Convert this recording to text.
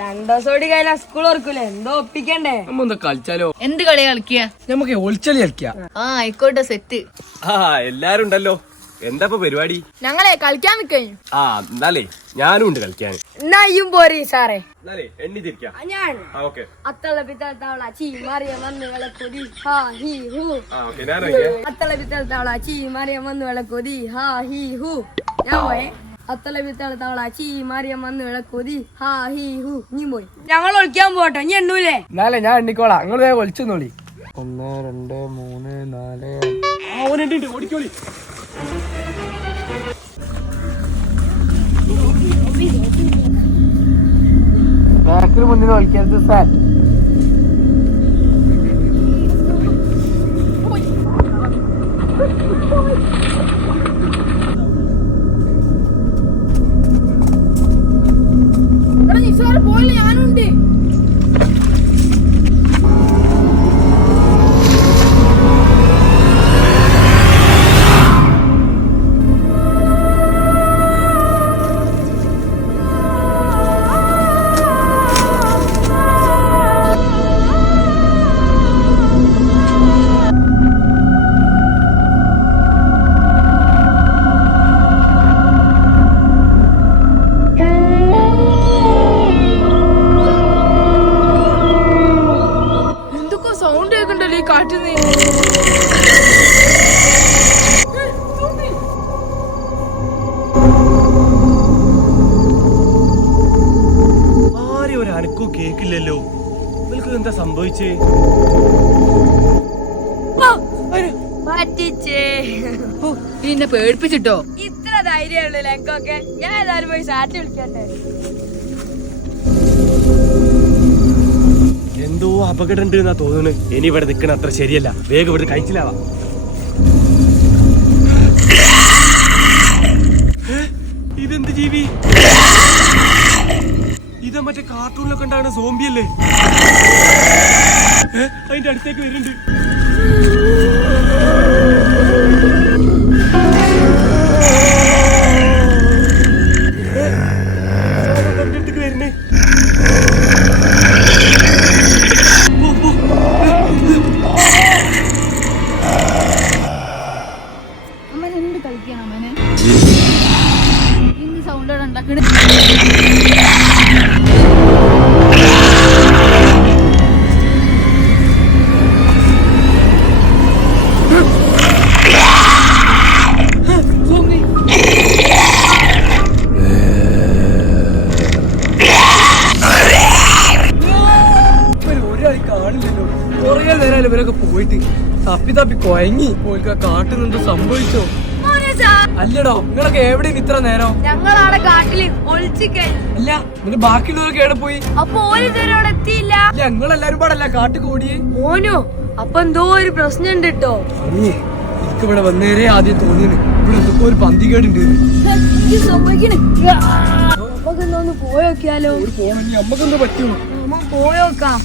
രണ്ടു ദിവസം കൂടി കഴിഞ്ഞാൽ സ്കൂൾ ഓർക്കൂലേ? എന്തോ ഒപ്പിക്കണ്ടേ? നമ്മ എന്താ കളിച്ചാലോ? എന്ത് കളി കളിക്കുക നമുക്ക് ഒളിച്ചളി കളിക്കാം. ആ ആയിക്കോട്ടെ സെറ്റ്. ആ എല്ലാരും ഉണ്ടല്ലോ. എന്താ ഇപ്പൊ പരിപാടി? ഞങ്ങളെ കളിക്കാൻ നിക്കഴിഞ്ഞു ആ എന്നാലേ ഞാനും ഉണ്ട് കളിക്കാൻ. എന്നായും പോരി സാറേ. എന്നാലേ എണ്ണി തിരിക്കാം. ഞാൻ ആ ഓക്കെ. അത്തള പിത്തളത്താവള തവള ചീ മറിയ വന്ന് വിളക്കൊതി. ഹാ ഹി ഹു. ആ ഓക്കെ ഞാൻ. അത്തള പിത്തള തവള ചീ മറിയ വന്ന് വിളക്കൊതി. ഹാ ഹി ഹു. ഞാൻ പോയെ. അത്തള പിത്തള തവള ചീ മാറിയമ്മന്ന് വന്ന് വിളക്കൊതി ഹാ ഹി ഹു നീ പോയി. ഞങ്ങൾ ഒളിക്കാൻ പോട്ടെ നീ എണ്ണൂലേ? എന്നാലേ ഞാൻ എണ്ണിക്കോളാം. നിങ്ങൾ വേഗം ഒളിച്ചെന്നോളി. ഒന്ന് രണ്ട് മൂന്ന് നാല്. ഓടിക്കോളി. ബാക്കിൽ മുന്നിൽ ഒളിക്കരുത് സാർ. അനക്കോ കേക്കില്ലല്ലോ. നിങ്ങൾക്ക് എന്താ സംഭവിച്ചേ? എന്നെ പേടിപ്പിച്ചിട്ടോ? ഇത്ര ധൈര്യമുള്ളൂ ലെക്കൊക്കെ ഞാൻ ഏതായാലും പോയി സാറ്റ് വിളിക്കട്ടെ എന്തോ അപകടം ഉണ്ട് എന്നാ തോന്നുന്നു. ഇനി ഇവിടെ നിൽക്കണ അത്ര ശരിയല്ല. വേഗം ഇവിടെ കഴിച്ചില്ലാവാ ഇതെന്ത് ജീവി? ഇത് മറ്റേ കാർട്ടൂണിലൊക്കെ ഉണ്ടാകുന്ന സോംബി അല്ലേ? അതിന്റെ അടുത്തേക്ക് വരുന്നുണ്ട്. ഒരാൾ കാണില്ലല്ലോ കുറേ നേരം ഇവരൊക്കെ പോയിട്ട് തപ്പി തപ്പി കൊയങ്ങി പോയിക്ക കാട്ടിൽ നിന്ന് സംഭവിച്ചോ അല്ലടോ നിങ്ങളൊക്കെ എവിടെയും ഇത്ര നേരം? ഞങ്ങളാടെ കാട്ടിൽ അല്ല നിങ്ങൾ ബാക്കിയുള്ളവരൊക്കെ എവിടെ പോയി? അപ്പൊ ഓര് ഇതുവരെ അവിടെ എത്തിയില്ല. അല്ല നിങ്ങളെല്ലാരും പാടല്ല കാട്ടിൽ കൂടി? ഓനോ അപ്പൊ എന്തോ ഒരു പ്രശ്നം ഉണ്ട് കേട്ടോ എനിക്ക് ഇവിടെ വന്നേരെ ആദ്യം തോന്നിയത്. ഇവിടെ എന്തൊക്കെ ഒരു പന്തികേടുണ്ട്. നമുക്ക് ഒന്ന് പോയോക്കിയാലോ പോണെങ്കിൽ നമ്മക്കെന്തോ പറ്റുമോ പോയോക്കാം